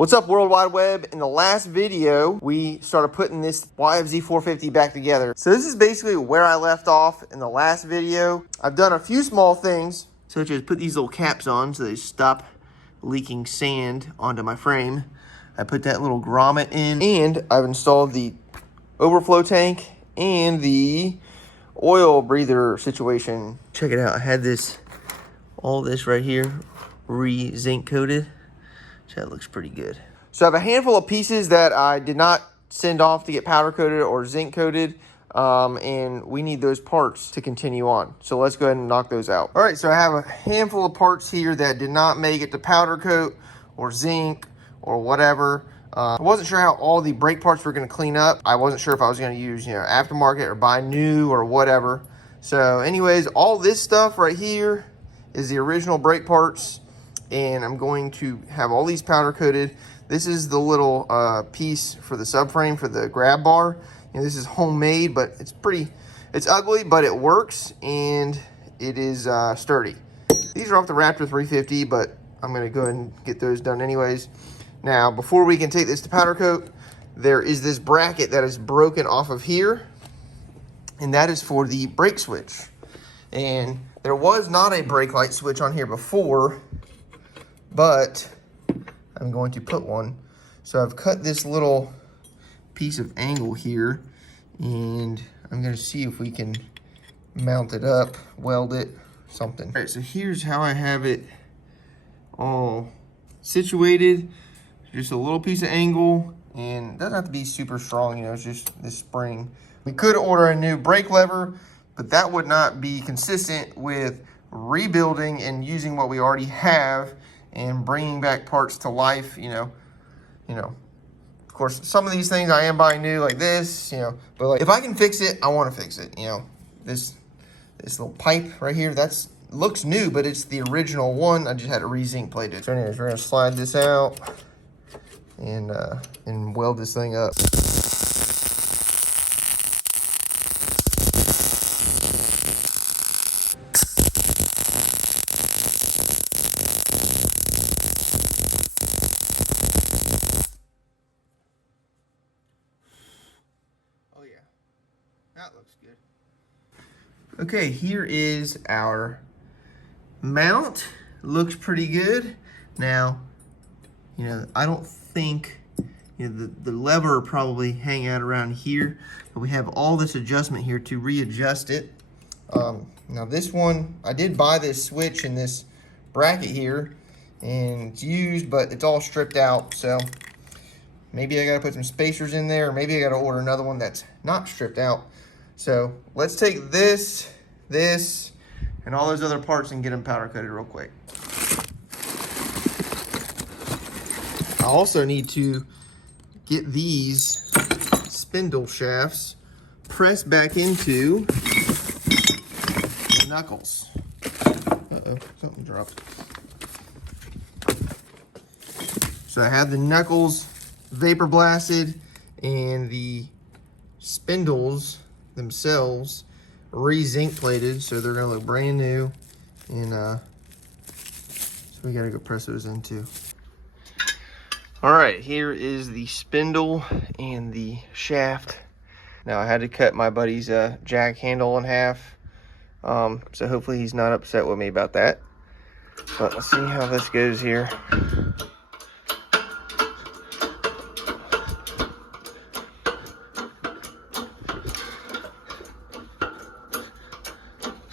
What's up, World Wide Web? In the last video, we started putting this YFZ450 back together. So this is basically where I left off in the last video. I've done a few small things, such as put these little caps on so they stop leaking sand onto my frame. I put that little grommet in, and I've installed the overflow tank and the oil breather situation. Check it out. I had all this right here re-zinc coated. So that looks pretty good. So I have a handful of pieces that I did not send off to get powder coated or zinc coated. And we need those parts to continue on. So let's go ahead and knock those out. All right, so I have a handful of parts here that did not make it to powder coat or zinc or whatever. I wasn't sure how all the brake parts were gonna clean up. I wasn't sure if I was gonna use, aftermarket or buy new or whatever. So anyways, all this stuff right here is the original brake parts. And I'm going to have all these powder coated. This is the little piece for the subframe for the grab bar. This is homemade, but it's ugly, but it works, and it is sturdy. These are off the Raptor 350, but I'm gonna go ahead and get those done anyways. Now, before we can take this to powder coat, there is this bracket that is broken off of here, and that is for the brake switch. And there was not a brake light switch on here before, but I'm going to put one. So I've cut this little piece of angle here, and I'm gonna see if we can mount it up, weld it, something. All right, so here's how I have it all situated. Just a little piece of angle, and it doesn't have to be super strong, it's just this spring. We could order a new brake lever, but that would not be consistent with rebuilding and using what we already have and bringing back parts to life, Of course, some of these things I am buying new, like this, but like if I can fix it, I want to fix it, This little pipe right here, looks new, but it's the original one. I just had it re-zinc plated. So anyways, we're gonna slide this out and weld this thing up. That looks good. Okay, here is our mount. Looks pretty good. Now, I don't think, the lever will probably hang out around here, but we have all this adjustment here to readjust it. Now this one, I did buy this switch in this bracket here, and it's used, but it's all stripped out, so maybe I gotta put some spacers in there, or maybe I gotta order another one that's not stripped out. So let's take this, and all those other parts and get them powder coated real quick. I also need to get these spindle shafts pressed back into the knuckles. Uh-oh, something dropped. So I have the knuckles vapor blasted and the spindles themselves re-zinc plated, so they're gonna look brand new, and so we gotta go press those in too. All right, here is the spindle and the shaft. Now I had to cut my buddy's jack handle in half, so hopefully he's not upset with me about that, but let's see how this goes here.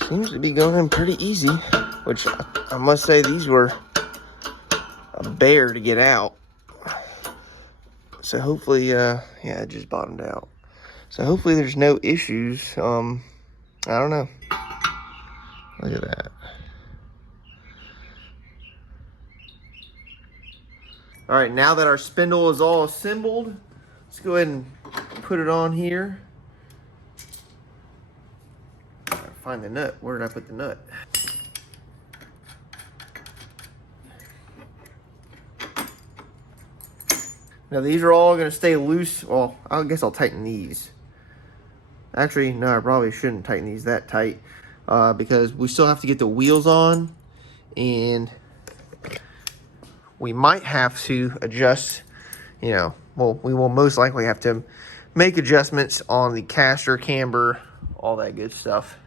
Seems to be going pretty easy, which I must say these were a bear to get out. So hopefully, yeah, it just bottomed out. So hopefully there's no issues. I don't know. Look at that. All right, now that our spindle is all assembled, let's go ahead and put it on here. Find the nut. Where did I put the nut? Now these are all going to stay loose. Well, I guess I'll tighten these. Actually, no, I probably shouldn't tighten these that tight because we still have to get the wheels on, and we might have to adjust, you know, well, we will most likely have to make adjustments on the caster, camber, all that good stuff,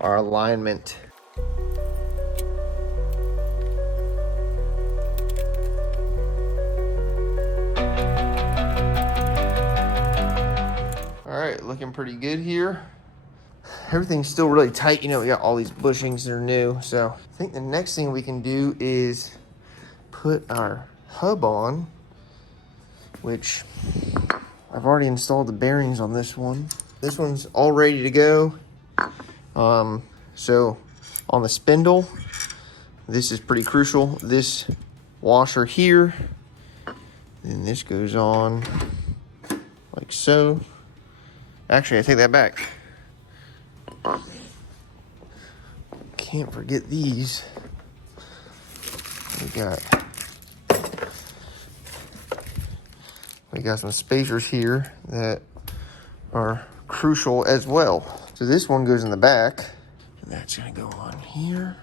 our alignment. All right, looking pretty good here. Everything's still really tight. You know, we got all these bushings that are new. So I think the next thing we can do is put our hub on, which I've already installed the bearings on this one. This one's all ready to go. So on the spindle, this is pretty crucial. This washer here, and this goes on like so. Actually, I take that back. Can't forget these. We got some spacers here that are crucial as well. So this one goes in the back, and that's gonna go on here.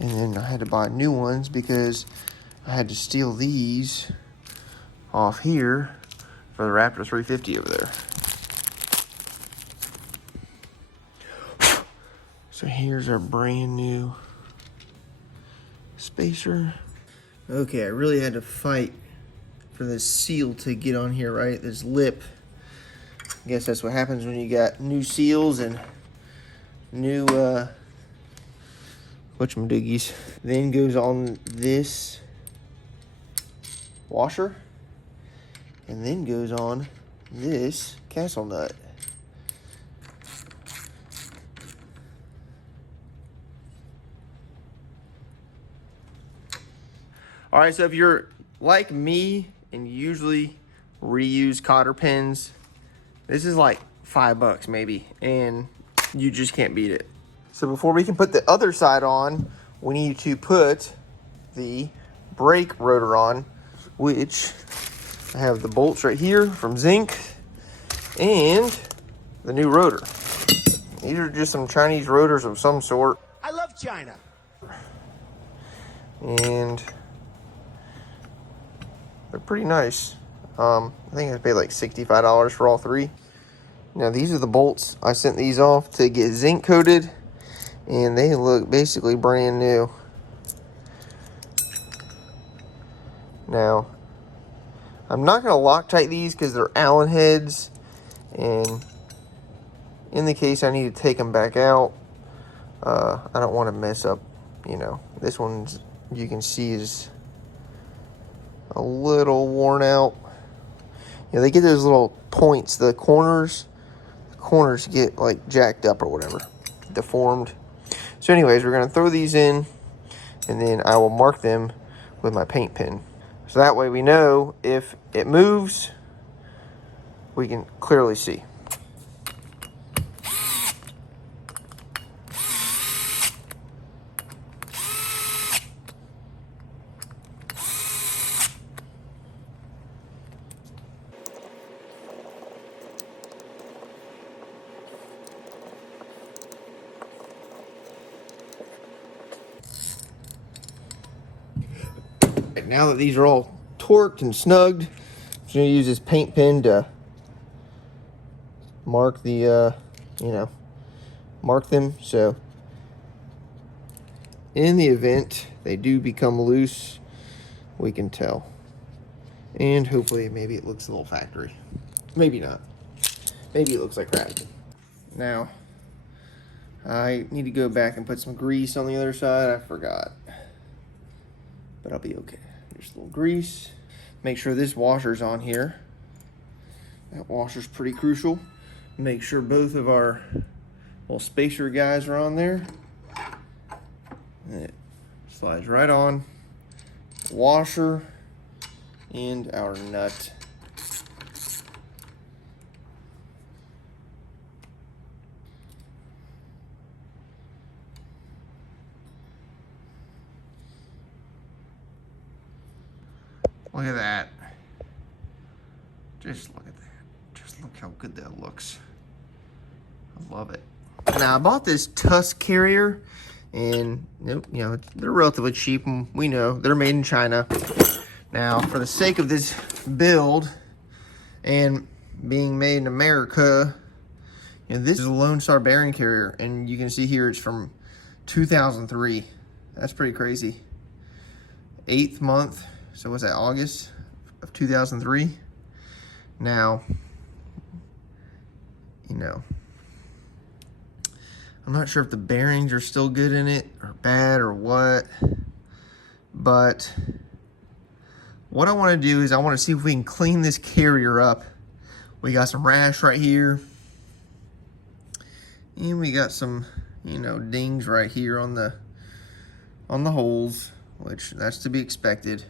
And then I had to buy new ones because I had to steal these off here for the Raptor 350 over there. So here's our brand new spacer. Okay, I really had to fight for this seal to get on here, right? This lip. I guess that's what happens when you got new seals and new whatchamajiggies. Then goes on this washer, and then goes on this castle nut. All right, so if you're like me and usually reuse cotter pins, this is like $5 maybe, and you just can't beat it. So before we can put the other side on, we need to put the brake rotor on, which I have the bolts right here from Zinc and the new rotor. These are just some Chinese rotors of some sort. I love China. And they're pretty nice. I think I paid like $65 for all three. Now these are the bolts. I sent these off to get zinc coated, and they look basically brand new. Now, I'm not gonna Loctite these because they're Allen heads, and in the case I need to take them back out, I don't want to mess up, you know. This one's, you can see, is a little worn out. You know, they get those little points, the corners get like jacked up or whatever, deformed. So anyways, we're gonna throw these in, and then I will mark them with my paint pen. So that way we know if it moves, we can clearly see. Now that these are all torqued and snugged, I'm just going to use this paint pen to mark the, mark them. So in the event they do become loose, we can tell. And hopefully maybe it looks a little factory. Maybe not. Maybe it looks like crap. Now, I need to go back and put some grease on the other side. I forgot. But I'll be okay. Just a little grease. Make sure this washer's on here. That washer's pretty crucial. Make sure both of our little spacer guys are on there. And it slides right on. Washer and our nut. Look at that. Just look at that. Just look how good that looks. I love it. Now, I bought this tusk carrier. And you know, they're relatively cheap, and we know they're made in China. Now, for the sake of this build and being made in America, you know, this is a Lone Star bearing carrier, and you can see here it's from 2003. That's pretty crazy. 8th month, so what's that, August of 2003? Now, you know, I'm not sure if the bearings are still good in it or bad or what, but what I want to do is I want to see if we can clean this carrier up. We got some rash right here, and we got some, you know, dings right here on the holes, which that's to be expected.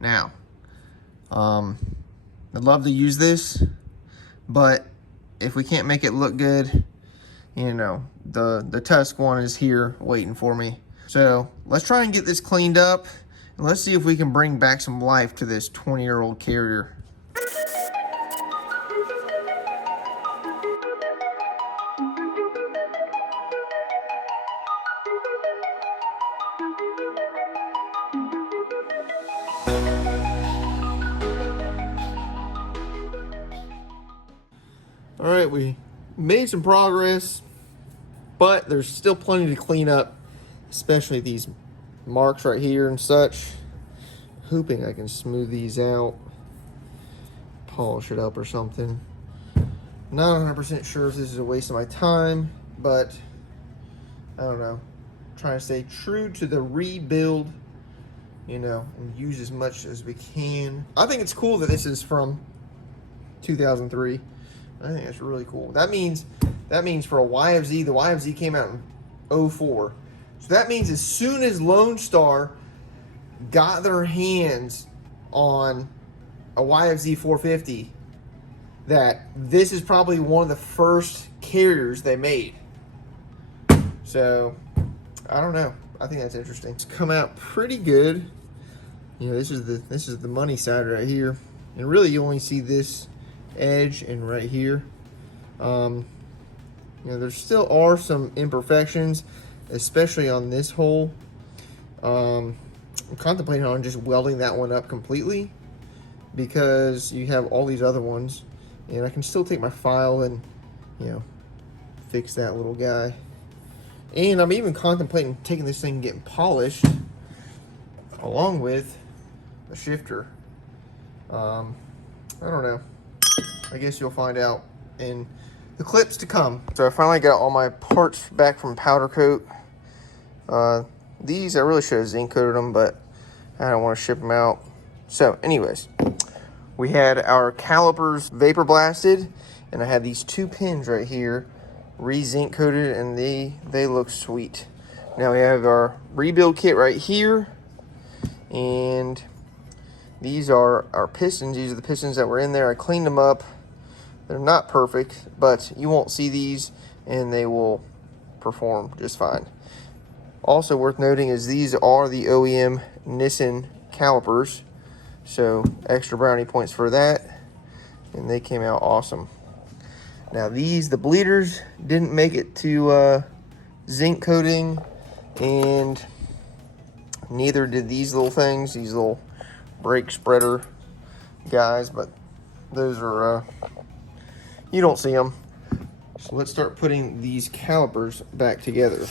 Now, I'd love to use this, but if we can't make it look good, you know, the Tusk one is here waiting for me. So let's try and get this cleaned up, and let's see if we can bring back some life to this 20-year-old carrier. All right, we made some progress, but there's still plenty to clean up, especially these marks right here and such. Hoping I can smooth these out, polish it up or something. Not 100% sure if this is a waste of my time, but I don't know. Trying to stay true to the rebuild, you know, and use as much as we can. I think it's cool that this is from 2003. I think that's really cool. That means for a YFZ, the YFZ came out in 04. So that means as soon as Lone Star got their hands on a YFZ 450, that this is probably one of the first carriers they made. So I don't know. I think that's interesting. It's come out pretty good. You know, this is the money side right here, and really you only see this edge and right here. You know, there still are some imperfections, especially on this hole. I'm contemplating on just welding that one up completely, because you have all these other ones, and I can still take my file and, you know, fix that little guy. And I'm even contemplating taking this thing and getting polished along with the shifter. I don't know. I guess you'll find out in the clips to come. So I finally got all my parts back from powder coat. These I really should have zinc coated them, but I don't want to ship them out. So anyways, we had our calipers vapor blasted, and I had these 2 pins right here re-zinc coated, and they look sweet. Now we have our rebuild kit right here, and these are our pistons. These are the pistons that were in there. I cleaned them up. They're not perfect, but you won't see these, and they will perform just fine. Also worth noting is these are the OEM Nissan calipers, so extra brownie points for that, and they came out awesome. Now the bleeders didn't make it to zinc coating, and neither did these little things, these little brake spreader guys, but those are you don't see them. So let's start putting these calipers back together.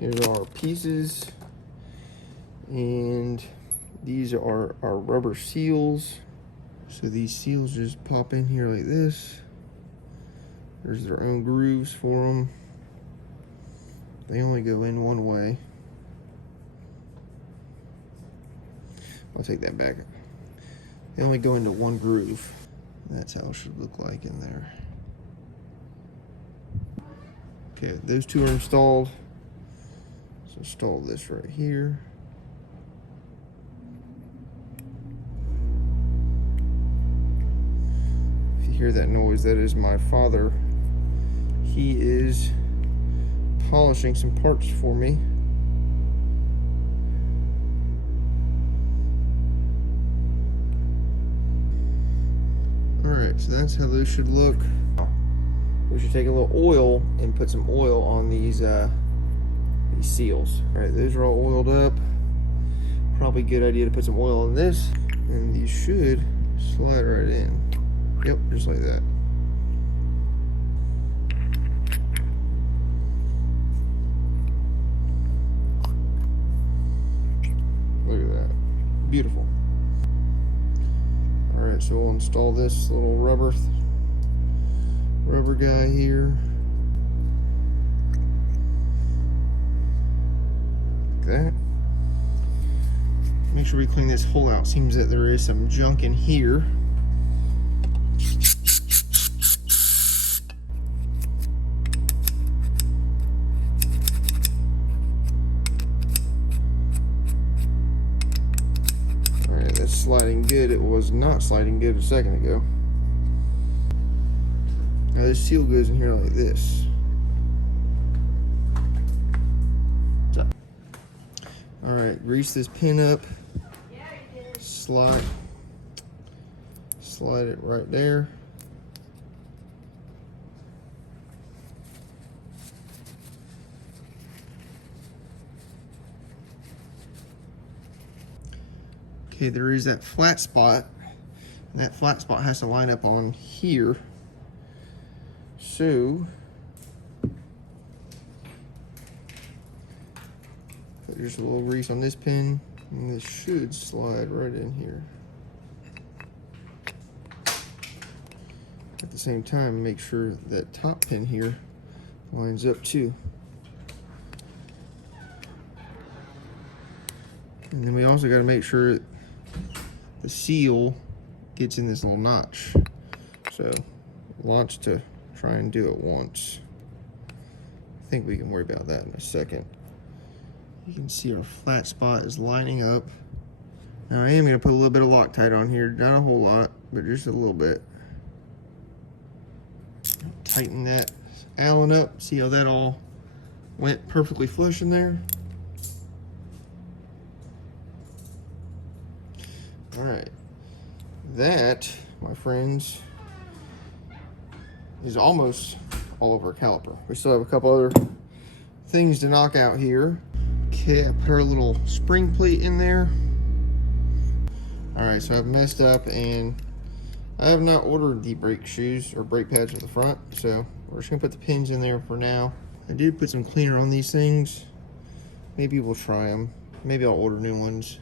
Here's our pieces, and these are our rubber seals. So these seals just pop in here like this. There's their own grooves for them. They only go in one way. I'll take that back. They only go into one groove. That's how it should look like in there. Okay, those 2 are installed. So install this right here. If you hear that noise, that is my father. He is polishing some parts for me. Alright, so that's how those should look. We should take a little oil and put some oil on these seals. Alright, those are all oiled up. Probably a good idea to put some oil on this. And these should slide right in. Yep, just like that. Look at that. Beautiful. Alright, so we'll install this little rubber guy here. Like that. Make sure we clean this hole out. Seems that there is some junk in here. Alright, that's sliding good. It was not sliding good a second ago. Now this seal goes in here like this. Alright, grease this pin up. Slide it right there. Okay, there is that flat spot, and that flat spot has to line up on here. So put just a little grease on this pin, and this should slide right in here. At the same time, make sure that top pin here lines up too. And then we also got to make sure the seal gets in this little notch. So lots to try and do it once. I think we can worry about that in a second. You can see our flat spot is lining up. Now I am going to put a little bit of Loctite on here, not a whole lot, but just a little bit. Tighten that Allen up, see how that all went perfectly flush in there. Alright, that, my friends, is almost all over our caliper. We still have a couple other things to knock out here. Okay, I put our little spring plate in there. Alright, so I've messed up and I have not ordered the brake shoes or brake pads for the front, so we're just going to put the pins in there for now. I did put some cleaner on these things. Maybe we'll try them. Maybe I'll order new ones.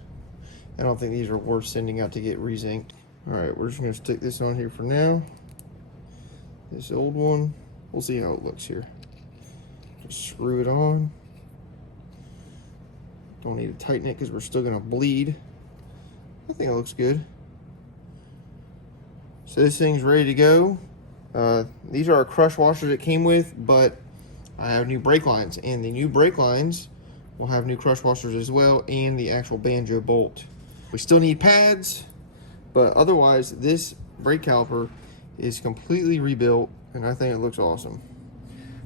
I don't think these are worth sending out to get re-zinked. Alright, we're just going to stick this on here for now. This old one. We'll see how it looks here. Just screw it on. Don't need to tighten it because we're still going to bleed. I think it looks good. So this thing's ready to go. These are our crush washers it came with, but I have new brake lines, and the new brake lines will have new crush washers as well, and the actual banjo bolt. We still need pads, but otherwise this brake caliper is completely rebuilt, and I think it looks awesome.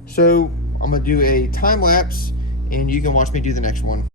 So I'm gonna do a time lapse, and you can watch me do the next one.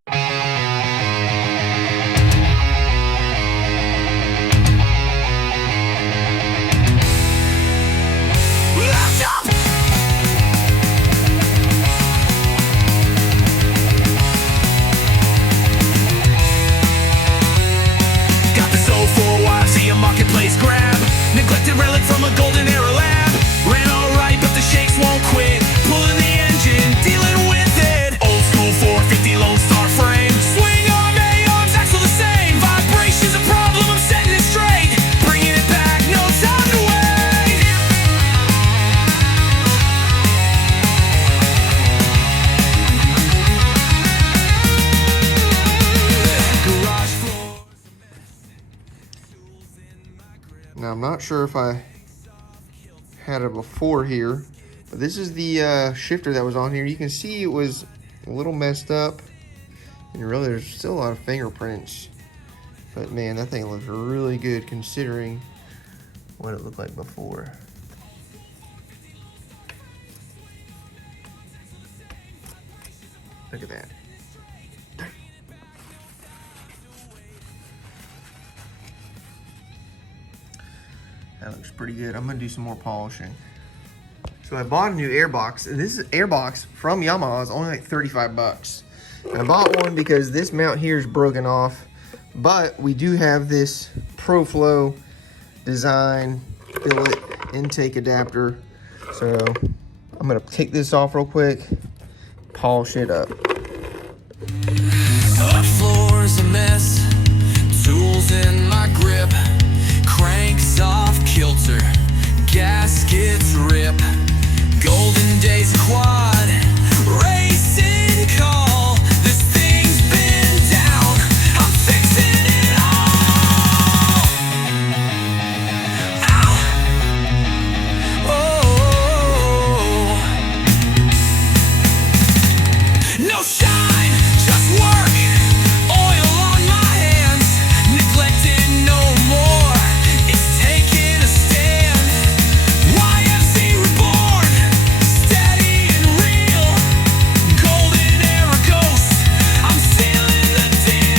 Marketplace grab, neglected relic from a golden era lab. Ran alright, but the shakes won't quit. Pulling the engine, dealing with it. Old school 450 Lone Star frame. Swing arm, A-arms, axle the same. Vibration's a problem, I'm setting it straight. Bringing it back, no time to wait. Garage floor. Now I'm not sure if I had it before here, but this is the shifter that was on here. You can see it was a little messed up, and really there's still a lot of fingerprints, but man, that thing looks really good considering what it looked like before. Look at that. That looks Looks pretty good. I'm gonna do some more polishing. So I bought a new airbox, and this is airbox from Yamaha. It's only like 35 bucks. And I bought one because this mount here is broken off, but we do have this ProFlow design billet intake adapter. So I'm gonna take this off real quick, polish it up. Floor's a mess, tools in my grip, cranks off kilter, gaskets rip, golden days quad, racing call, this thing's been down, I'm fixing it all. Ow. Oh. No shine, just work, oil on my hands, neglected no more, it's taking a stand. YFZ reborn, steady and real, golden era ghost, I'm sealing the deal.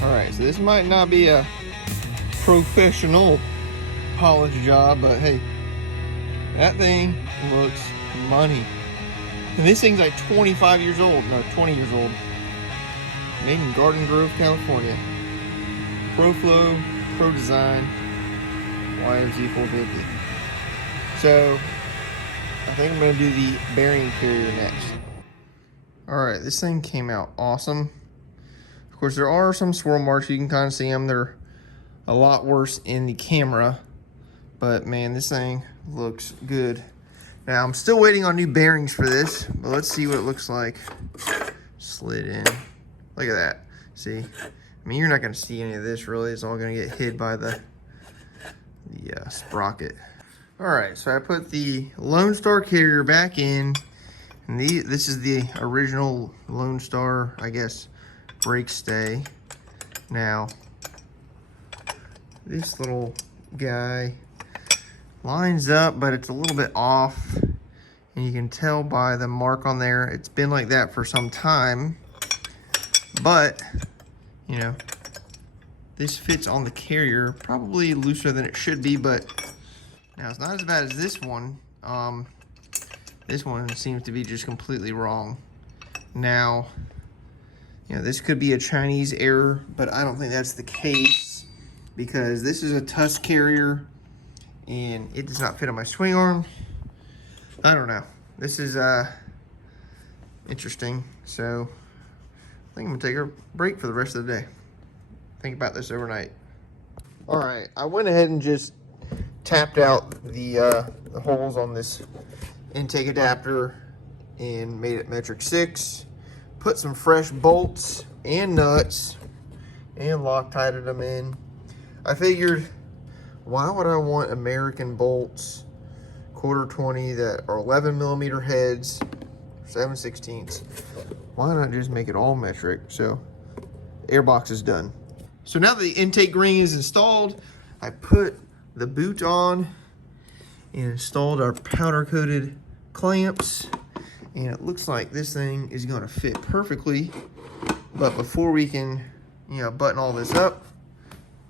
Alright, so this might not be a professional polish job, but hey, that thing looks money. And this thing's like 25 years old, no, 20 years old. Made in Garden Grove, California. ProFlow, Pro Design, YFZ450. So, I think I'm going to do the bearing carrier next. Alright, this thing came out awesome. Of course, there are some swirl marks. You can kind of see them. They're a lot worse in the camera. But, man, this thing looks good. Now, I'm still waiting on new bearings for this. But let's see what it looks like. Slid in. Look at that. See? I mean, you're not going to see any of this, really. It's all going to get hid by the sprocket. Alright, so I put the Lone Star carrier back in. And this is the original Lone Star, I guess, brake stay. Now, this little guy lines up, but it's a little bit off, and you can tell by the mark on there. It's been like that for some time, but you know, this fits on the carrier probably looser than it should be, but now it's not as bad as this one. This one seems to be just completely wrong. Now, you know, this could be a Chinese error, but I don't think that's the case, because this is a Tusk carrier and it does not fit on my swing arm. I don't know. This is interesting. So I think I'm gonna take a break for the rest of the day. Think about this overnight. All right, I went ahead and just tapped out the holes on this intake adapter and made it metric 6. Put some fresh bolts and nuts and Loctited them in. I figured, why would I want American bolts, 1/4 that are 11mm heads, 7/16. Why not just make it all metric? So, airbox is done. So now that the intake ring is installed, I put the boot on and installed our powder coated clamps. And it looks like this thing is going to fit perfectly. But before we can, you know, button all this up,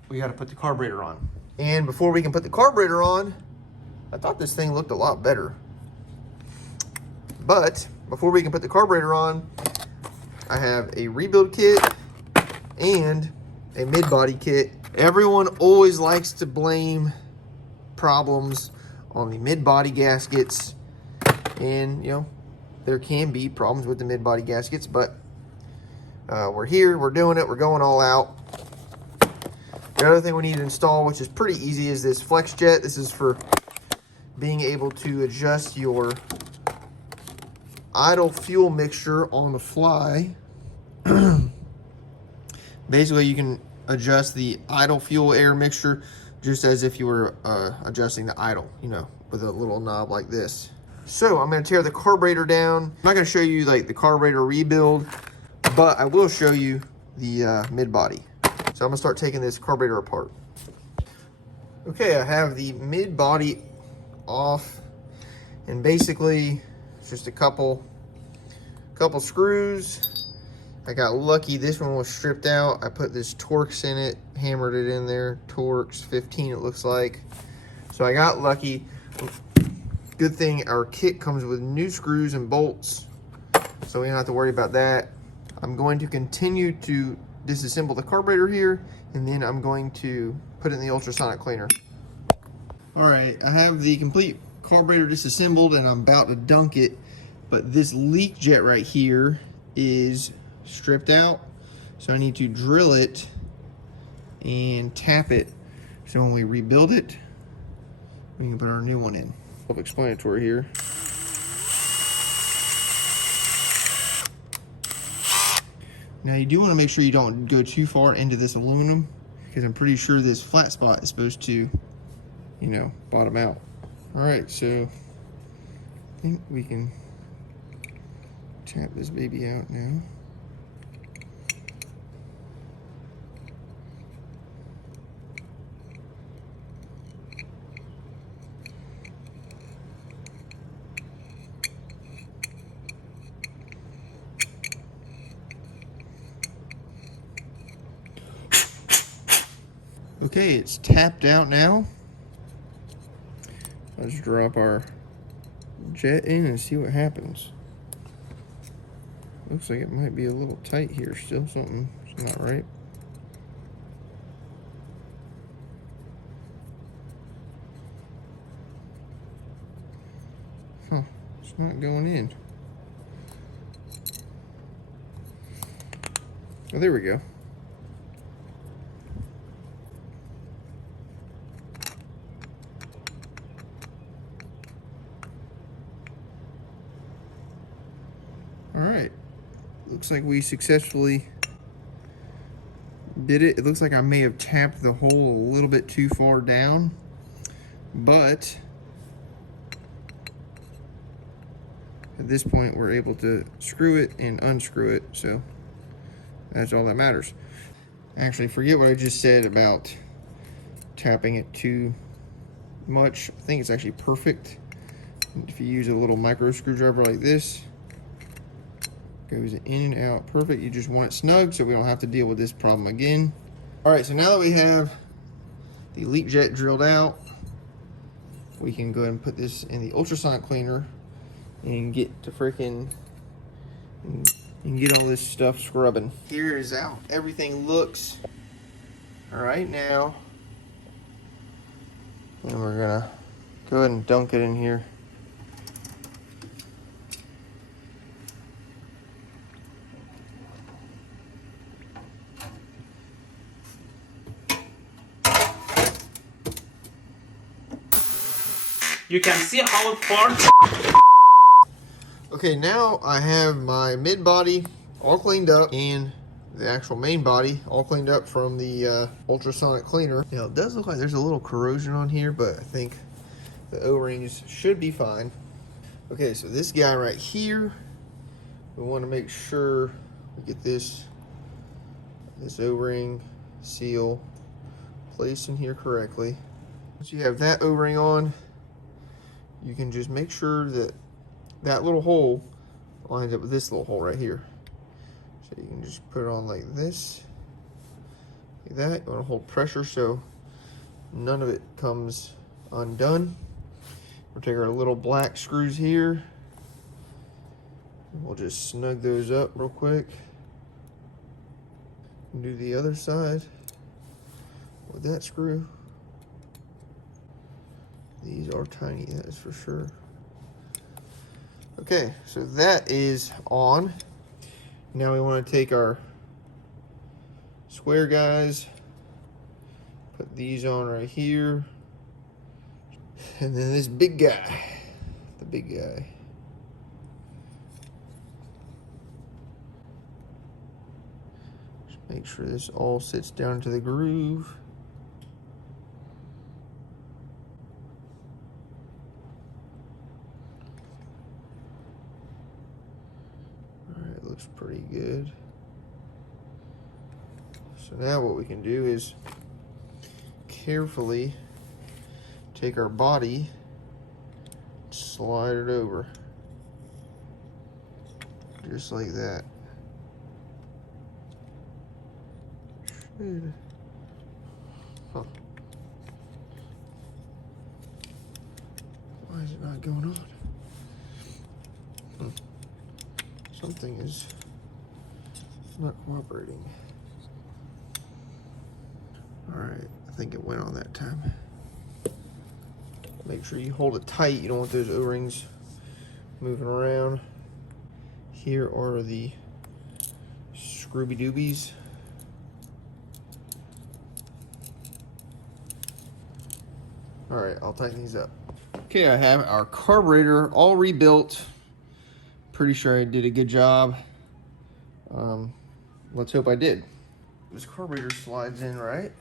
we got to put the carburetor on. And before we can put the carburetor on, I thought this thing looked a lot better. But before we can put the carburetor on, I have a rebuild kit and a mid-body kit. Everyone always likes to blame problems on the mid-body gaskets. And, you know, there can be problems with the mid-body gaskets, but we're here, we're doing it, we're going all out. The other thing we need to install, which is pretty easy, is this flex jet. This is for being able to adjust your idle fuel mixture on the fly. Basically, you can adjust the idle fuel air mixture just as if you were adjusting the idle, you know, with a little knob like this. So I'm gonna tear the carburetor down. I'm not gonna show you like the carburetor rebuild, but I will show you the mid-body. So I'm gonna start taking this carburetor apart. Okay, I have the mid-body off, and basically it's just a couple screws. I got lucky, this one was stripped out. I put this Torx in it, hammered it in there. Torx 15 it looks like. So I got lucky. Good thing our kit comes with new screws and bolts, so we don't have to worry about that. I'm going to continue to disassemble the carburetor here, and then I'm going to put it in the ultrasonic cleaner. All right, I have the complete carburetor disassembled and I'm about to dunk it, but this leak jet right here is stripped out, so I need to drill it and tap it, so when we rebuild it, we can put our new one in. Self-explanatory here. Now you do want to make sure you don't go too far into this aluminum, because I'm pretty sure this flat spot is supposed to, you know, bottom out. All right, so I think we can tap this baby out now. Okay, it's tapped out now. Let's drop our jet in and see what happens. Looks like it might be a little tight here still. Something's not right. Huh, it's not going in. Oh, there we go. All right, looks like we successfully did it. It looks like I may have tapped the hole a little bit too far down, but at this point we're able to screw it and unscrew it, so that's all that matters. Actually, forget what I just said about tapping it too much. I think it's actually perfect. If you use a little micro screwdriver like this, goes in and out perfect. You just want it snug so we don't have to deal with this problem again. All right, so now that we have the leak jet drilled out, we can go ahead and put this in the ultrasonic cleaner and get to freaking and get all this stuff scrubbing. Here is how everything looks right now, and we're gonna go ahead and dunk it in here. You can see how far. Okay, now I have my mid body all cleaned up and the actual main body all cleaned up from the ultrasonic cleaner. Now it does look like there's a little corrosion on here, but I think the O-rings should be fine. Okay, so this guy right here, we want to make sure we get this O-ring seal placed in here correctly. Once you have that O-ring on, you can just make sure that that little hole lines up with this little hole right here. So you can just put it on like this, like that. You want to hold pressure so none of it comes undone. We'll take our little black screws here. We'll just snug those up real quick. And do the other side with that screw. These are tiny, that is for sure. Okay, so that is on. Now we want to take our square guys, put these on right here, and then this big guy, the big guy. Just make sure this all sits down into the groove. looks pretty good. So now what we can do is carefully take our body, slide it over, just like that. Huh. Why is it not going on? Something is not cooperating. All right, I think it went on that time. Make sure you hold it tight. You don't want those O-rings moving around. Here are the scrooby doobies. All right, I'll tighten these up. Okay, I have our carburetor all rebuilt. Pretty sure I did a good job. Let's hope I did. This carburetor slides in right.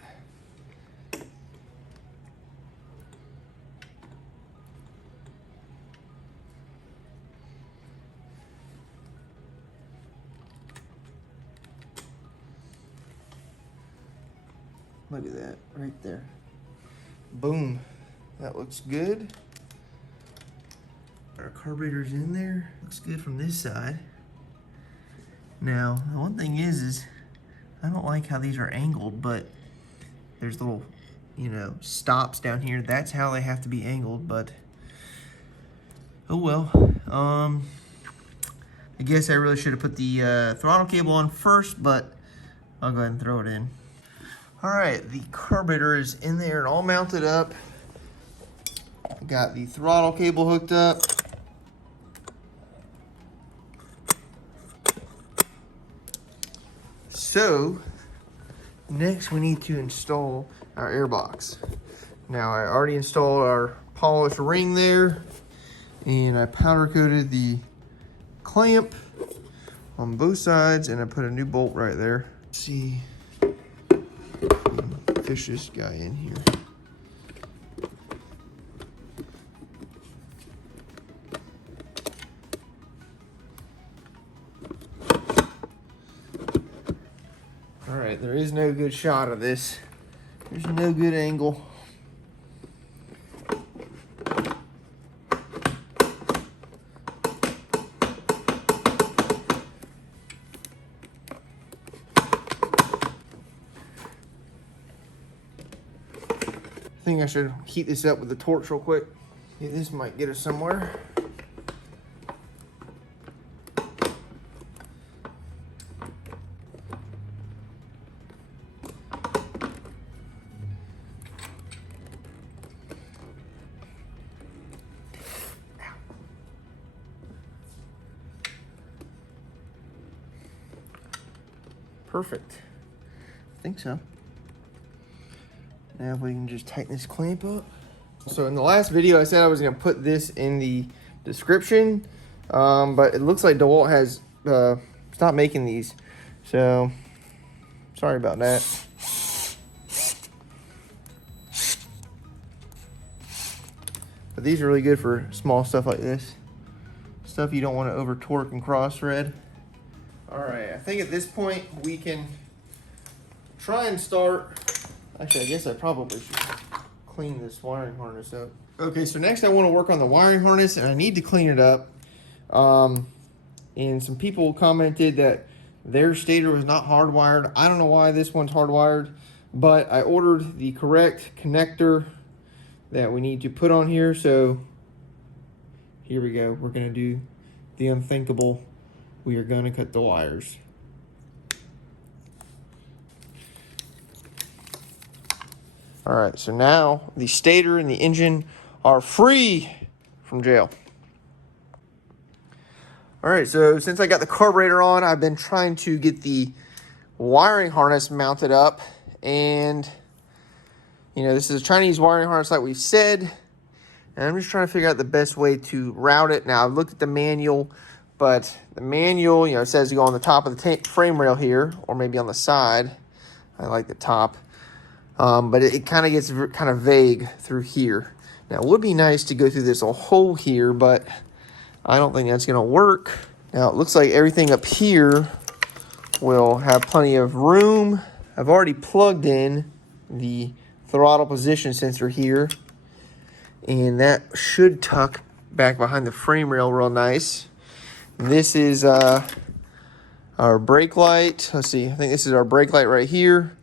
Look at that, right there. Boom, that looks good. Our carburetor's in there. Looks good from this side. Now, the one thing is I don't like how these are angled, but there's little, you know, stops down here. That's how they have to be angled, but oh well. I guess I really should have put the throttle cable on first, but I'll go ahead and throw it in. All right, the carburetor is in there and all mounted up. Got the throttle cable hooked up. So, next we need to install our airbox. Now I already installed our polished ring there, and I powder coated the clamp on both sides, and I put a new bolt right there. Let's see. Fish this guy in here. All right, there is no good shot of this. There's no good angle. I think I should heat this up with the torch real quick. Yeah, this might get us somewhere. Perfect. I think so. Now if we can just tighten this clamp up. So in the last video I said I was going to put this in the description, but it looks like DeWalt has stopped making these. So sorry about that. But these are really good for small stuff like this. Stuff you don't want to over torque and cross thread. Alright, I think at this point we can try and start. Actually, I guess I probably should clean this wiring harness up. Okay, so next I want to work on the wiring harness, and I need to clean it up. And some people commented that their stator was not hardwired. I don't know why this one's hardwired, but I ordered the correct connector that we need to put on here. So here we go. We're going to do the unthinkable. We are going to cut the wires. All right, so now the stator and the engine are free from jail. All right, so since I got the carburetor on, I've been trying to get the wiring harness mounted up. And, you know, this is a Chinese wiring harness like we've said. And I'm just trying to figure out the best way to route it. Now, I've looked at the manual, but the manual, you know, it says you go on the top of the frame rail here, or maybe on the side. I like the top. But it kind of gets kind of vague through here. Now, it would be nice to go through this whole hole here, but I don't think that's going to work. Now it looks like everything up here will have plenty of room. I've already plugged in the throttle position sensor here, and that should tuck back behind the frame rail real nice. This is our brake light. Let's see, I think this is our brake light right here.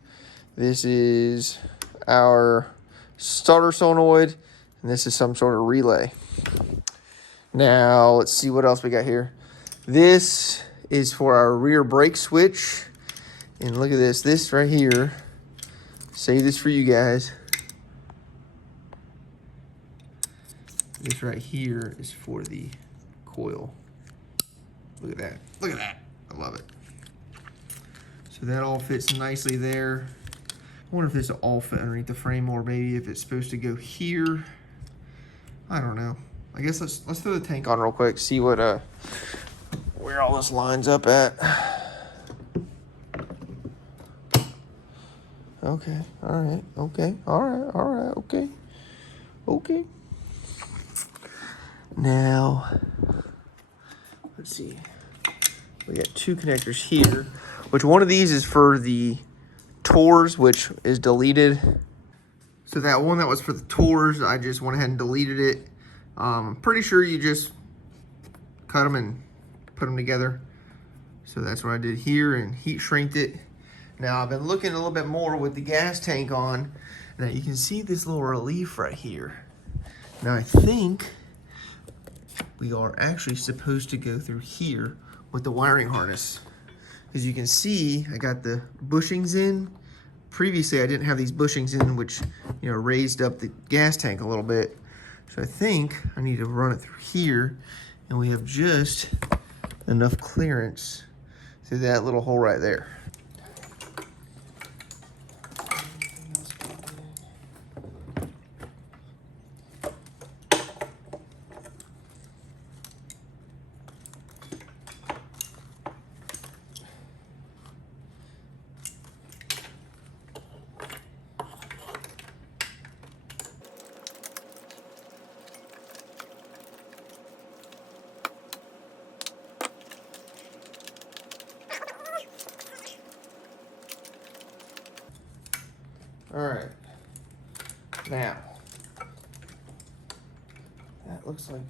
This is our starter solenoid, and this is some sort of relay. Now, let's see what else we got here. This is for our rear brake switch. And look at this. This right here, save this for you guys. This right here is for the coil. Look at that. Look at that. I love it. So that all fits nicely there. I wonder if this will all fit underneath the frame, or maybe if it's supposed to go here. I don't know. I guess let's throw the tank on real quick, see what where all this lines up at. Okay, all right, okay, all right, okay, okay. Now, let's see. We got two connectors here, which one of these is for the Tours, which is deleted. So that one that was for the Tours, I just went ahead and deleted it. I'm pretty sure you just cut them and put them together. So that's what I did here, and heat shrinked it. Now I've been looking a little bit more with the gas tank on. Now you can see this little relief right here. Now I think we are actually supposed to go through here with the wiring harness. As you can see, I got the bushings in. Previously I didn't have these bushings in, which, you know, raised up the gas tank a little bit. So I think I need to run it through here, and we have just enough clearance through that little hole right there. All right, now, that looks like,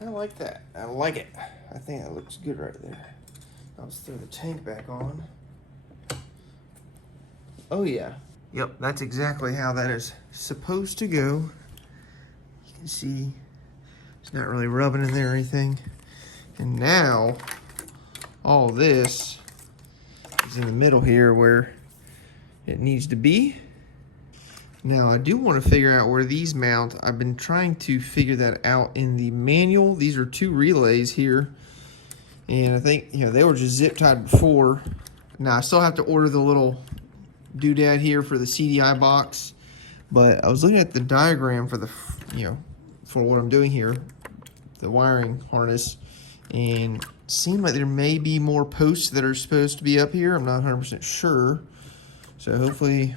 I like that. I like it. I think that looks good right there. I'll just throw the tank back on. Oh yeah, yep, that's exactly how that is supposed to go. You can see it's not really rubbing in there or anything. And now, all this is in the middle here where it needs to be. Now I do want to figure out where these mount. I've been trying to figure that out in the manual. These are two relays here, and I think, you know, they were just zip tied before. Now I still have to order the little doodad here for the CDI box, but I was looking at the diagram for the, you know, for what I'm doing here, the wiring harness, and it seemed like there may be more posts that are supposed to be up here. I'm not 100% sure. So hopefully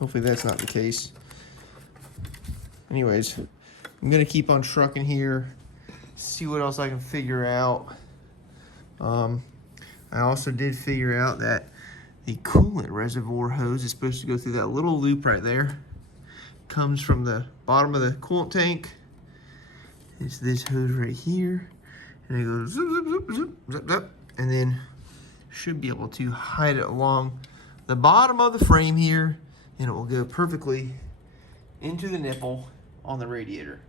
that's not the case. Anyways, I'm gonna keep on trucking here, see what else I can figure out. I also did figure out that the coolant reservoir hose is supposed to go through that little loop right there. Comes from the bottom of the coolant tank. It's this hose right here, and it goes zip, zip, zip, zip, zip, zip, and then should be able to hide it along the bottom of the frame here, and it will go perfectly into the nipple on the radiator.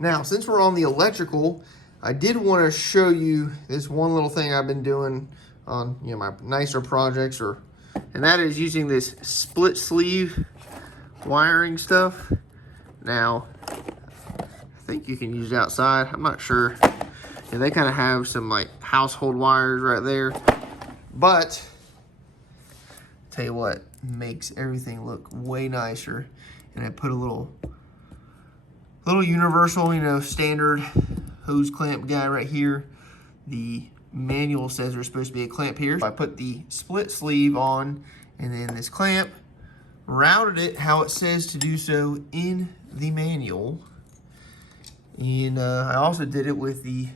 Now, since we're on the electrical, I did want to show you this one little thing I've been doing on, you know, my nicer projects, and that is using this split sleeve wiring stuff. Now, I think you can use it outside. I'm not sure. And they kind of have some like household wires right there, but tell you what, makes everything look way nicer. And I put a little universal, you know, standard hose clamp guy right here. The manual says there's supposed to be a clamp here. I put the split sleeve on, and then this clamp, routed it how it says to do so in the manual. And I also did it with the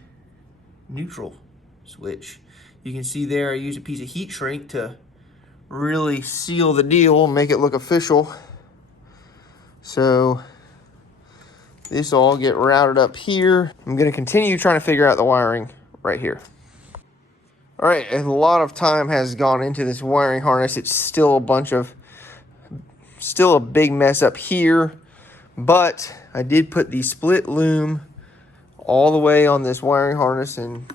neutral switch. You can see there I use a piece of heat shrink to really seal the deal and make it look official. So this will all get routed up here. I'm going to continue trying to figure out the wiring right here. All right, a lot of time has gone into this wiring harness. It's still a big mess up here, but I did put the split loom all the way on this wiring harness, and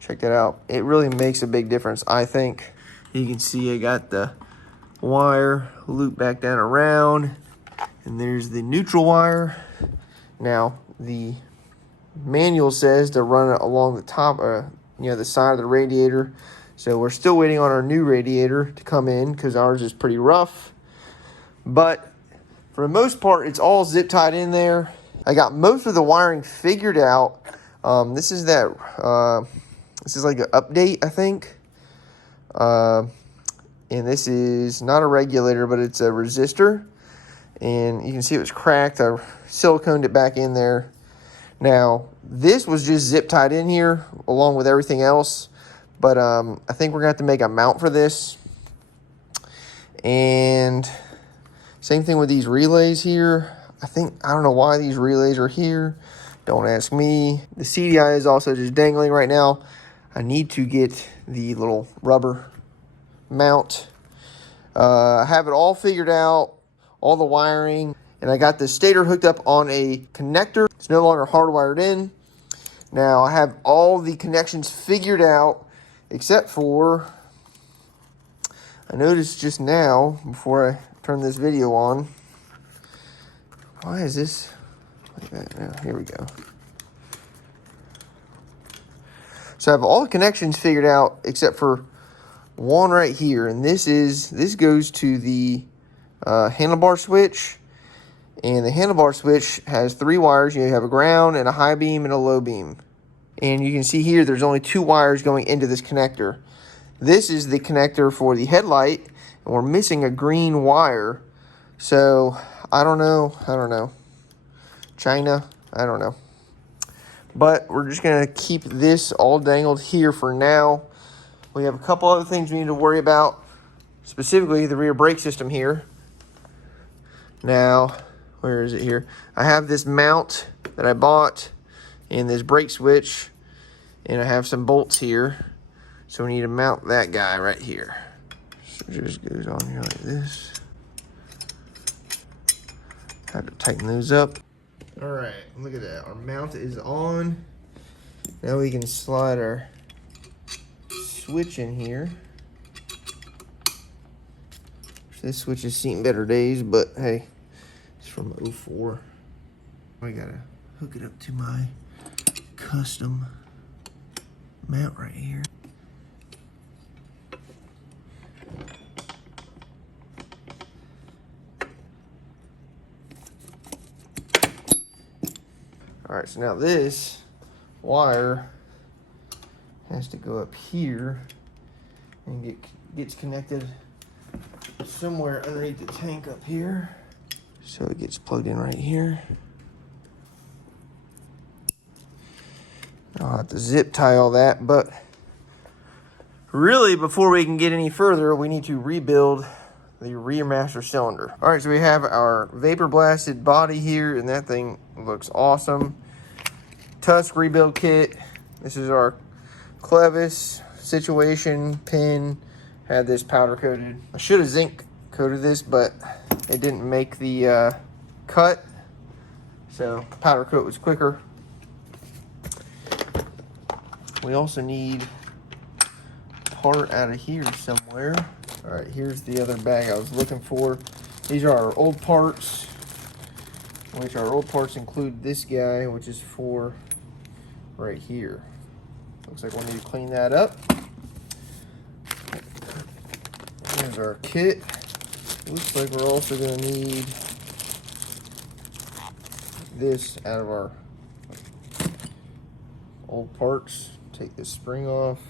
check that out. It really makes a big difference, I think. You can see I got the wire looped back down around, and there's the neutral wire. Now, the manual says to run it along the top, the side of the radiator. So we're still waiting on our new radiator to come in because ours is pretty rough. But for the most part, it's all zip tied in there. I got most of the wiring figured out. This is like an update, I think. And this is not a regulator, but it's a resistor. And you can see it was cracked. I siliconed it back in there. Now, this was just zip tied in here along with everything else. But I think we're going to have to make a mount for this. And same thing with these relays here. I don't know why these relays are here. Don't ask me. The CDI is also just dangling right now. I need to get the little rubber mount. I have it all figured out, all the wiring, and I got the stator hooked up on a connector. It's no longer hardwired in. Now I have all the connections figured out, except for, I noticed just now, before I turn this video on, why is this like that now? Here we go. So I have all the connections figured out, except for one right here, and this goes to the handlebar switch, and the handlebar switch has 3 wires. You have a ground and a high beam and a low beam, and you can see here there's only 2 wires going into this connector. This is the connector for the headlight, and we're missing a green wire. So I don't know, China, I don't know, but we're just gonna keep this all dangled here for now. We have a couple other things we need to worry about, specifically the rear brake system here. Now, where is it here? I have this mount that I bought and this brake switch, and I have some bolts here. So we need to mount that guy right here. So it just goes on here like this. Have to tighten those up. All right, look at that. Our mount is on. Now we can slide our switch in here. This switch has seen better days, but hey, it's from 04. I gotta hook it up to my custom mount right here. All right, so now this wire has to go up here and gets connected somewhere underneath the tank up here. So it gets plugged in right here. I'll have to zip tie all that, but really before we can get any further, we need to rebuild the rear master cylinder. All right, so we have our vapor blasted body here, and that thing looks awesome. Tusk rebuild kit. This is our clevis situation pin. Had this powder coated. I should have zinc coated this, but it didn't make the cut, so powder coat was quicker. We also need part out of here somewhere. All right, here's the other bag I was looking for. These are our old parts, which our old parts include this guy, which is for right here. Looks like we'll need to clean that up. Here's our kit. Looks like we're also going to need this out of our old parts. Take this spring off.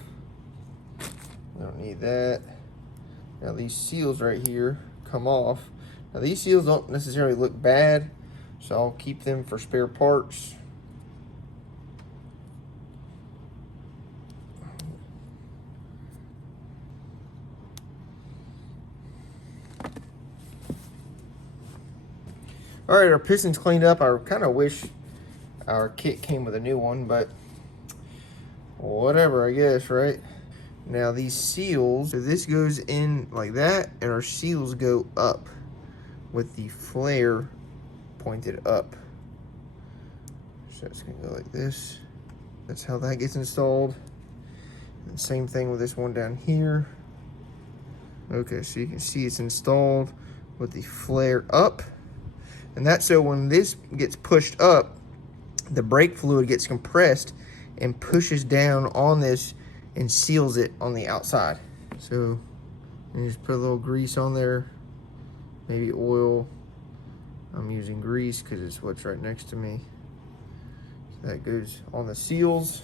We don't need that. Now these seals right here come off. Now these seals don't necessarily look bad, so I'll keep them for spare parts. All right, our piston's cleaned up. I kind of wish our kit came with a new one, but whatever, I guess, right? Now these seals, so this goes in like that, and our seals go up with the flare pointed up. So it's gonna go like this. That's how that gets installed. And same thing with this one down here. Okay, so you can see it's installed with the flare up. And that's so when this gets pushed up, the brake fluid gets compressed and pushes down on this and seals it on the outside. So you just put a little grease on there, maybe oil. I'm using grease because it's what's right next to me. So that goes on the seals.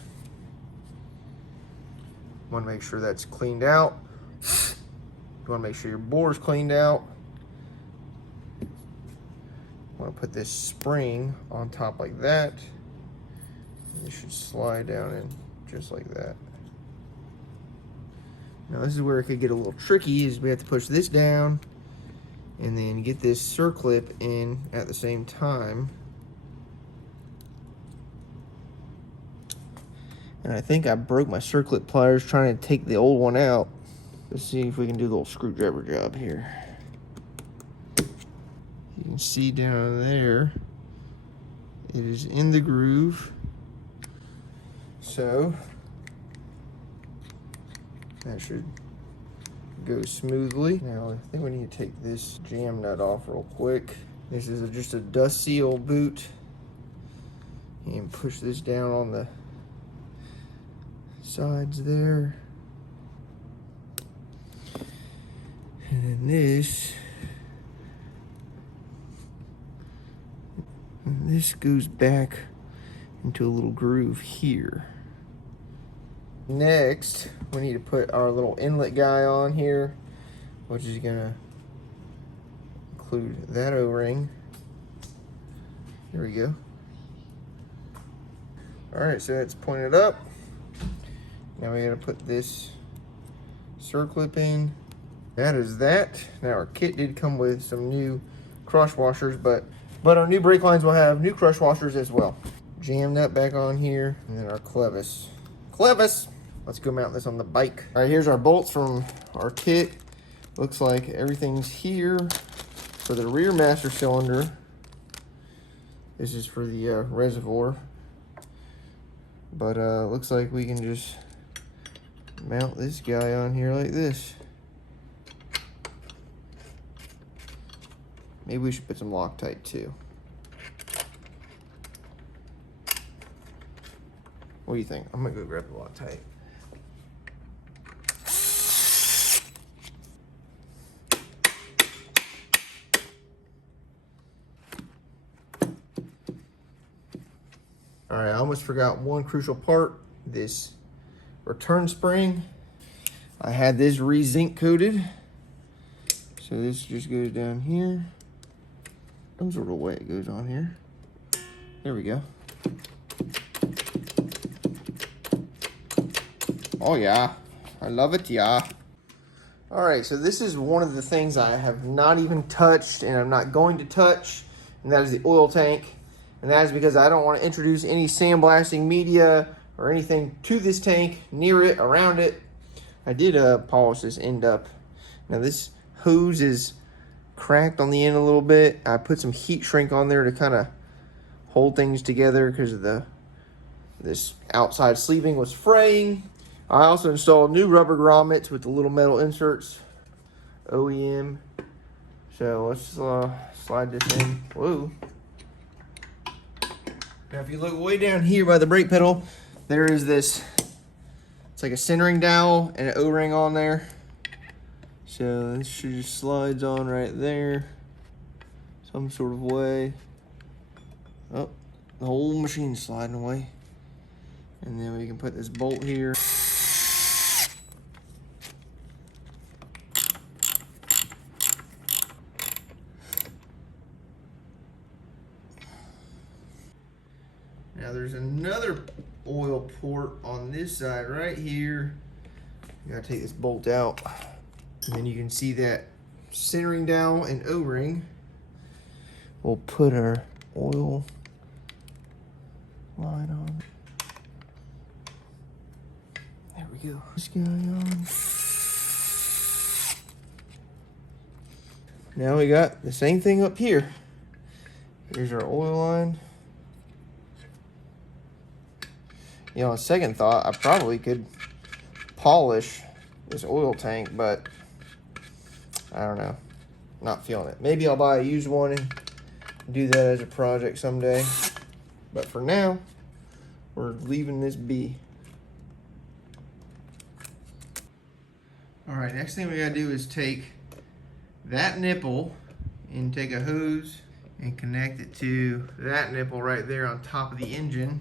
Want to make sure that's cleaned out. You want to make sure your bore's cleaned out. Want to put this spring on top like that. And it should slide down in just like that. Now this is where it could get a little tricky, is we have to push this down and then get this circlip in at the same time. And I think I broke my circlip pliers trying to take the old one out. Let's see if we can do a little screwdriver job here. You can see down there, it is in the groove. So that should go smoothly. Now I think we need to take this jam nut off real quick. This is just a dust seal boot. And push this down on the sides there. And then this goes back into a little groove here. Next, we need to put our little inlet guy on here, which is gonna include that O-ring. Here we go. All right, so it's pointed up. Now we gotta put this circlip in. That is that. Now our kit did come with some new crush washers, but our new brake lines will have new crush washers as well. Jam nut back on here, and then our clevis. Let's go mount this on the bike. All right, here's our bolts from our kit. Looks like everything's here for the rear master cylinder. This is for the reservoir. But looks like we can just mount this guy on here like this. Maybe we should put some Loctite too. What do you think? I'm gonna go grab the Loctite. All right, I almost forgot one crucial part, this return spring. I had this re-zinc coated. So this just goes down here. Some sort of way it goes on here. There we go. Oh yeah, I love it, yeah. All right, so this is one of the things I have not even touched and I'm not going to touch, and that is the oil tank. And that is because I don't want to introduce any sandblasting media or anything to this tank, near it, around it. I did polish this end up. Now this hose is cracked on the end a little bit. I put some heat shrink on there to kind of hold things together because of this outside sleeving was fraying. I also installed new rubber grommets with the little metal inserts, OEM. So let's slide this in. Whoa. Now if you look way down here by the brake pedal, there is this, it's like a centering dowel and an O-ring on there. So this just slides on right there, some sort of way. Oh, the whole machine's sliding away. And then we can put this bolt here. Now there's another oil port on this side right here. You gotta take this bolt out. And then you can see that centering dowel and O-ring. we'll put our oil line on. There we go. This guy on. Now we got the same thing up here. Here's our oil line. You know, on second thought, I probably could polish this oil tank, but I don't know. Not feeling it. Maybe I'll buy a used one and do that as a project someday. But for now, we're leaving this be. All right, next thing we gotta do is take that nipple and take a hose and connect it to that nipple right there on top of the engine.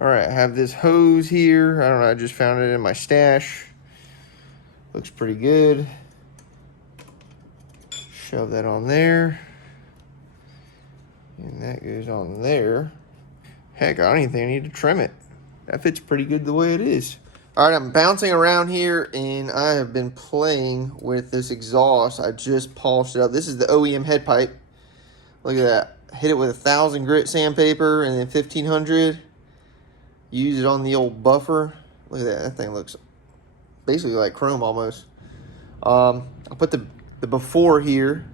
All right, I have this hose here. I don't know, I just found it in my stash. Looks pretty good. Shove that on there. And that goes on there. Heck, I don't even think I need to trim it. That fits pretty good the way it is. All right, I'm bouncing around here and I have been playing with this exhaust. I just polished it up. This is the OEM head pipe. Look at that. Hit it with 1,000 grit sandpaper and then 1,500. Use it on the old buffer. Look at that. That thing looks basically like chrome almost. I'll put the before here.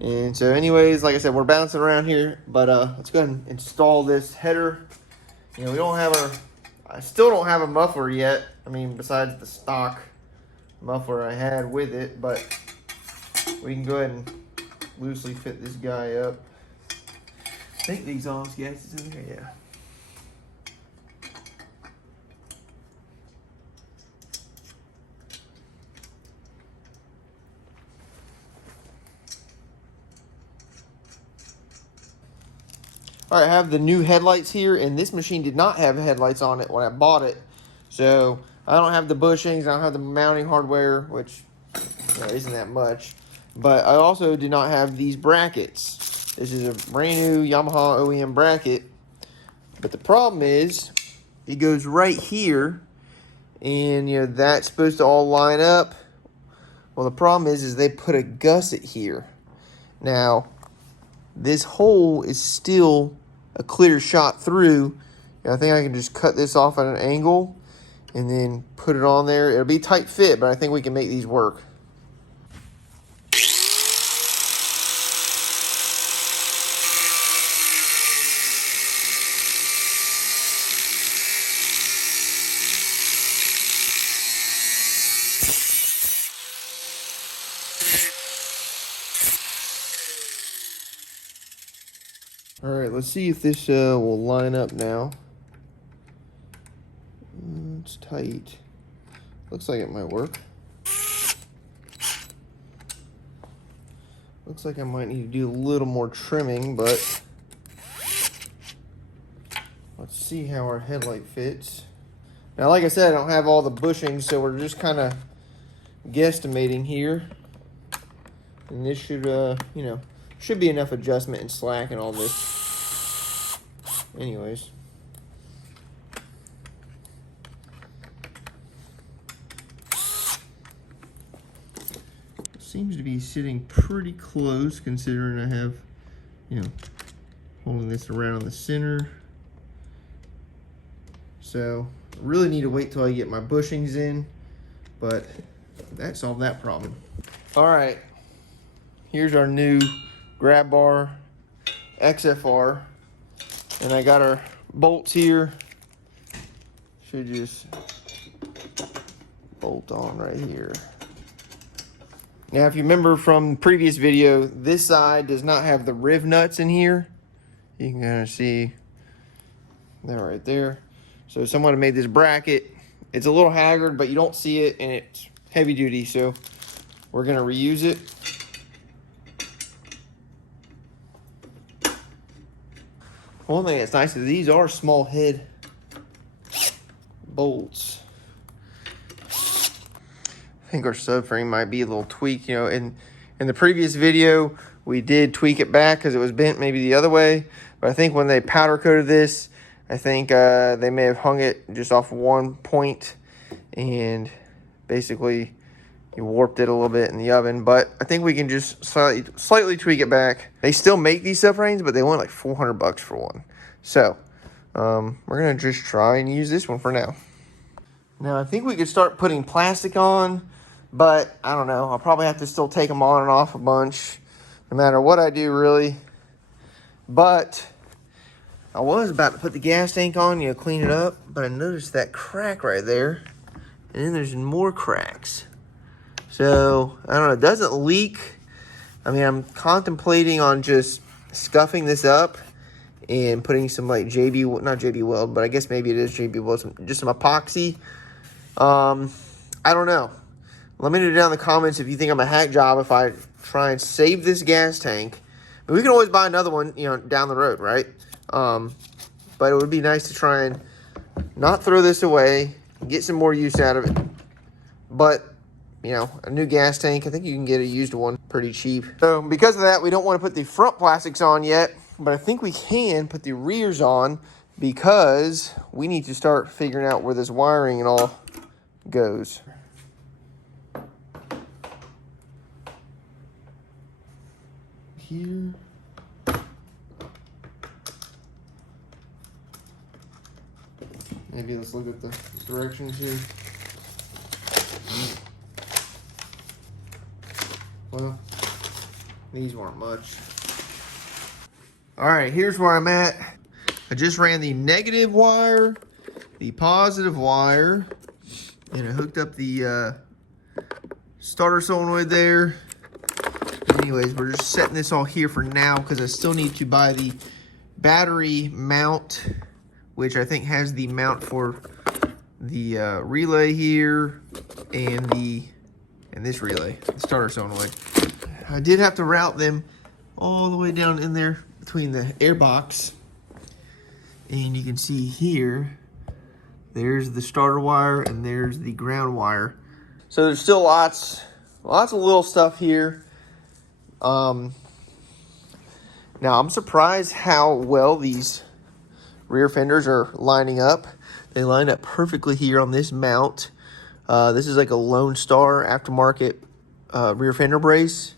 And so anyways, like I said, we're bouncing around here, but let's go ahead and install this header. You know, we don't have I still don't have a muffler yet. I mean, besides the stock muffler I had with it, but we can go ahead and loosely fit this guy up. I think the exhaust gas is in there, yeah. All right, I have the new headlights here, and this machine did not have headlights on it when I bought it. So I don't have the bushings, I don't have the mounting hardware, which isn't that much. But I also do not have these brackets. This is a brand new Yamaha OEM bracket. But the problem is, it goes right here, and you know that's supposed to all line up. Well, the problem is they put a gusset here. Now, this hole is still a clear shot through. I think I can just cut this off at an angle and then put it on there. It'll be tight fit, but I think we can make these work. All right, let's see if this will line up now. It's tight. Looks like it might work. Looks like I might need to do a little more trimming, but let's see how our headlight fits. Now, like I said, I don't have all the bushings, so we're just kind of guesstimating here. And this should, you know, should be enough adjustment and slack and all this. Anyways. Seems to be sitting pretty close considering I have, you know, holding this around the center. So, I really need to wait till I get my bushings in, but that solved that problem. All right, here's our new grab bar XFR, and I got our bolts here. Should just bolt on right here. Now, if you remember from the previous video, this side does not have the riv nuts in here. You can kind of see that right there. So someone made this bracket. It's a little haggard, but you don't see it, and it's heavy duty, so we're gonna reuse it. One thing that's nice is these are small head bolts. I think our subframe might be a little tweaked. You know, in the previous video, we did tweak it back because it was bent maybe the other way. But I think when they powder coated this, I think they may have hung it just off one point and basically he warped it a little bit in the oven, but I think we can just slightly tweak it back. They still make these subframes, but they want like $400 for one. So we're gonna just try and use this one for now. Now I think we could start putting plastic on, but I don't know. I'll probably have to still take them on and off a bunch, no matter what I do really. But I was about to put the gas tank on, clean it up, but I noticed that crack right there, and then there's more cracks. So, I don't know, it doesn't leak. I mean, I'm contemplating on just scuffing this up and putting some like not JB Weld, but I guess maybe it is JB Weld, just some epoxy. I don't know. Let me know down in the comments if you think I'm a hack job if I try and save this gas tank. But we can always buy another one, down the road, right? But it would be nice to try and not throw this away, get some more use out of it. But a new gas tank, I think you can get a used one pretty cheap. So because of that, we don't want to put the front plastics on yet, but I think we can put the rears on because we need to start figuring out where this wiring and all goes. Here. Maybe let's look at the directions here. Well, these weren't much. All right, here's where I'm at. I just ran the negative wire, the positive wire, and I hooked up the starter solenoid there. Anyways, we're just setting this all here for now because I still need to buy the battery mount, which I think has the mount for the relay here and this relay, the starter solenoid. I did have to route them all the way down in there between the airbox. And you can see here, there's the starter wire and there's the ground wire. So there's still lots of little stuff here. Now I'm surprised how well these rear fenders are lining up. They line up perfectly here on this mount. This is like a Lone Star aftermarket rear fender brace.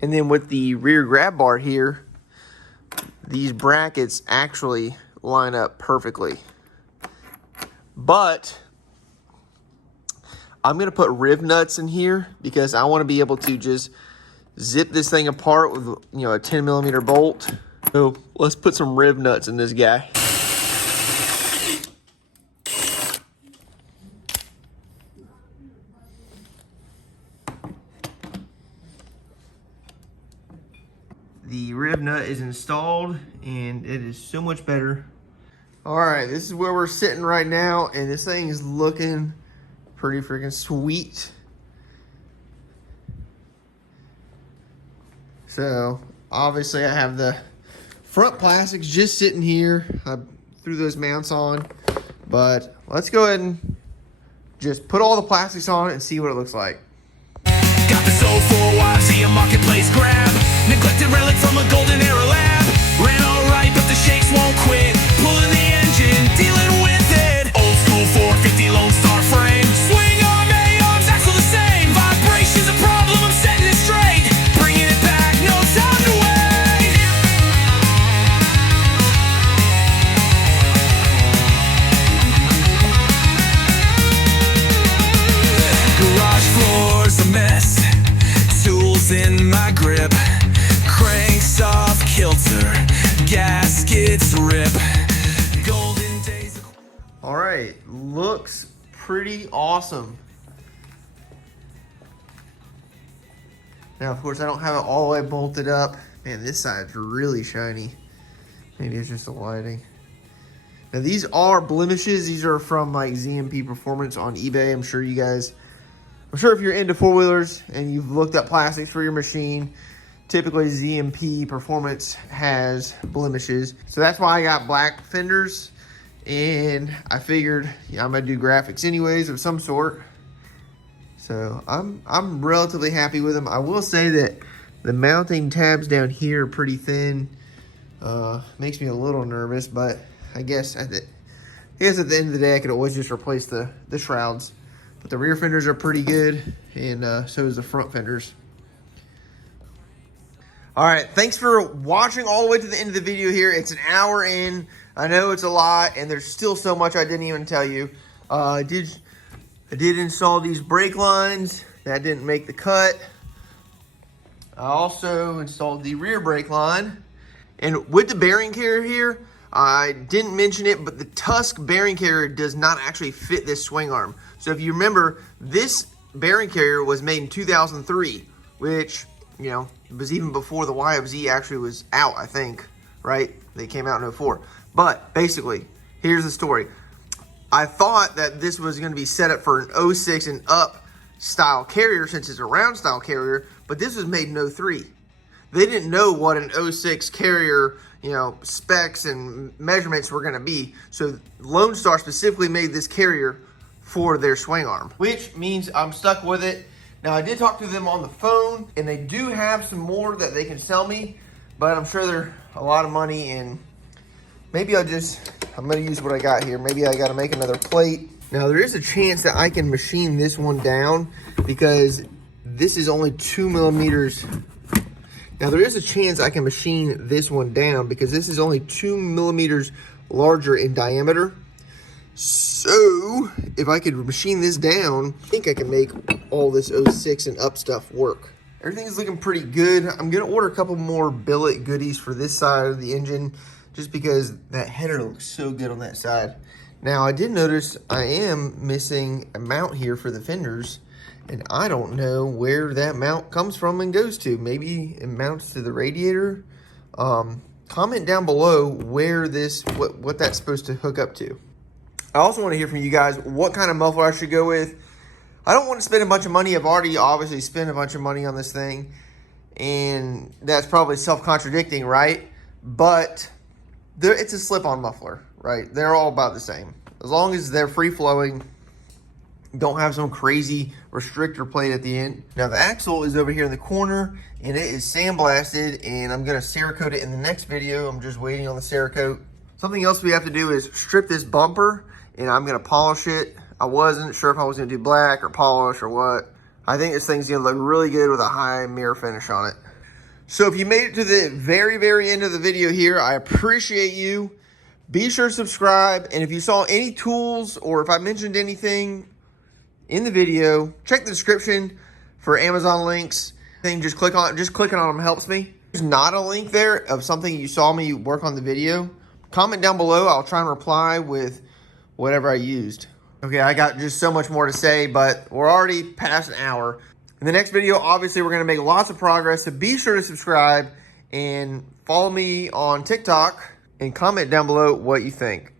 And then with the rear grab bar here, these brackets actually line up perfectly. But I'm gonna put rib nuts in here because I want to be able to just zip this thing apart with a 10mm bolt. So let's put some rib nuts in this guy. The rib nut is installed and it is so much better. All right, this is where we're sitting right now, and this thing is looking pretty freaking sweet. So obviously I have the front plastics just sitting here. I threw those mounts on, but let's go ahead and just put all the plastics on and see what it looks like. Got the soul for YFZ, a marketplace grab. Neglected relic from a golden era lab. Ran alright, but the shakes won't quit. Pulling the engine, dealing with it. Old school 450 Lone Star frame. Swing arm, A-arms, axle the same. Vibration's a problem, I'm setting it straight. Bringing it back, no time to wait. Garage floor's a mess. Tools in my grip. Cranks off kilter. Gaskets rip. Golden days. All right, looks pretty awesome. Now, of course, I don't have it all the way bolted up. Man, this side's really shiny. Maybe it's just the lighting. Now, these are blemishes. These are from like ZMP Performance on eBay. I'm sure if you're into four-wheelers and you've looked up plastics for your machine, typically ZMP Performance has blemishes. So that's why I got black fenders. And I figured I'm gonna do graphics anyways of some sort. So I'm relatively happy with them. I will say that the mounting tabs down here are pretty thin. Makes me a little nervous, but I guess at the end of the day, I could always just replace the shrouds But the rear fenders are pretty good, and so is the front fenders. All right, thanks for watching all the way to the end of the video here. It's an hour in. I know it's a lot, and there's still so much I didn't even tell you. I did install these brake lines. That didn't make the cut. I also installed the rear brake line. And with the bearing carrier here, I didn't mention it, but the Tusk bearing carrier does not actually fit this swing arm. So if you remember, this bearing carrier was made in 2003, which, you know, was even before the YFZ actually was out, I think, right? They came out in 04. But basically, here's the story. I thought that this was going to be set up for an 06 and up style carrier since it's a round style carrier, but this was made in 03. They didn't know what an 06 carrier, you know, specs and measurements were going to be. So Lone Star specifically made this carrier for their swing arm, which means I'm stuck with it. Now, I did talk to them on the phone, and they do have some more that they can sell me, but I'm sure they're a lot of money, and maybe I'm going to use what I got here. Maybe I got to make another plate. Now, there is a chance that I can machine this one down because this is only 2 millimeters. Now, there is a chance I can machine this one down because this is only 2 millimeters larger in diameter. So, if I could machine this down, I think I can make all this 06 and up stuff work. Everything's looking pretty good. I'm going to order a couple more billet goodies for this side of the engine just because that header looks so good on that side. Now, I did notice I am missing a mount here for the fenders, and I don't know where that mount comes from and goes to. Maybe it mounts to the radiator. Comment down below where this, what that's supposed to hook up to. I also want to hear from you guys what kind of muffler I should go with. I don't want to spend a bunch of money. I've already obviously spent a bunch of money on this thing, and that's probably self-contradicting, right? But it's a slip-on muffler, right? They're all about the same. As long as they're free-flowing, don't have some crazy restrictor plate at the end. Now, the axle is over here in the corner, and it is sandblasted, and I'm going to Cerakote it in the next video. I'm just waiting on the Cerakote. Something else we have to do is strip this bumper, and I'm going to polish it. I wasn't sure if I was going to do black or polish or what. I think this thing's going to look really good with a high mirror finish on it. So if you made it to the very, very end of the video here, I appreciate you. Be sure to subscribe. And if you saw any tools or if I mentioned anything in the video, check the description for Amazon links. Just clicking on them helps me. There's not a link there of something you saw me work on the video. Comment down below. I'll try and reply with whatever I used. Okay, I got just so much more to say, but we're already past an hour. In the next video, obviously, we're going to make lots of progress, so be sure to subscribe and follow me on TikTok and comment down below what you think.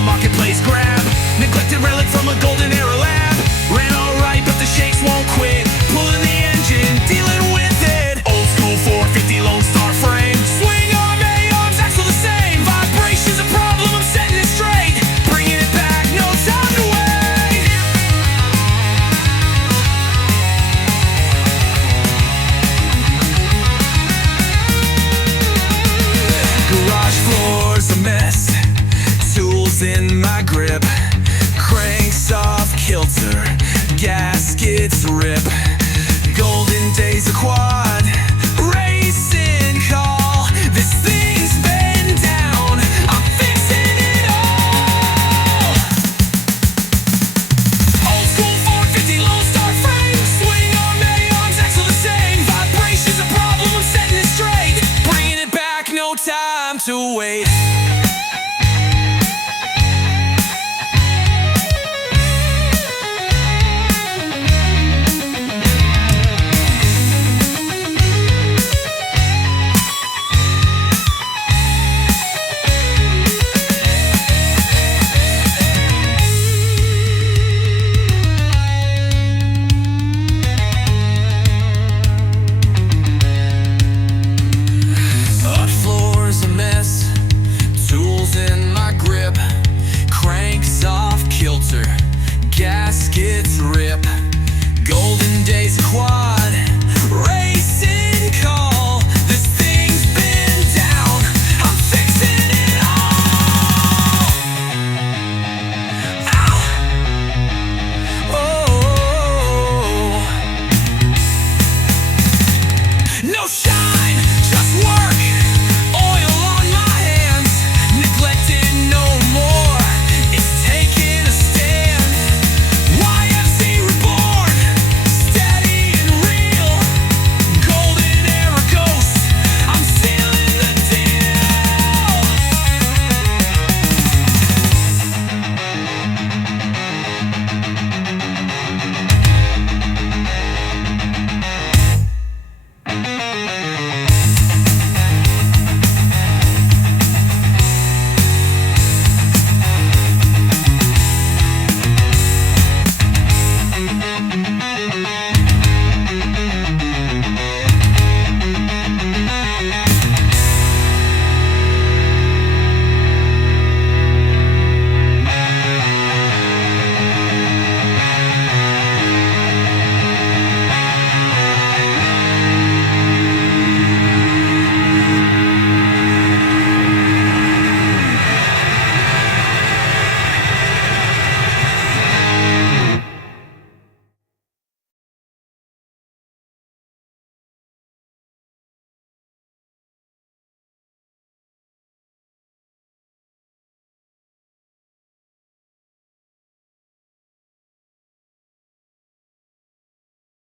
Marketplace grab, neglected relic from a golden era lab. Ran alright, but the shakes won't quit. Pulling the engine, dealing with it. Old school 450 Lone Star frame. Swing arm, A-arms, axle the same. Vibration's a problem, I'm setting it straight. Bringing it back, no time to wait. Garage floor's a mess. Tools in my grip, cranks off kilter, gaskets rip, golden days of quad, racing call, this thing's been down, I'm fixing it all. Old school 450 Lone Star frame, swing on A-arms, axle the same, vibration's a problem, I'm setting it straight, bringing it back, no time to wait.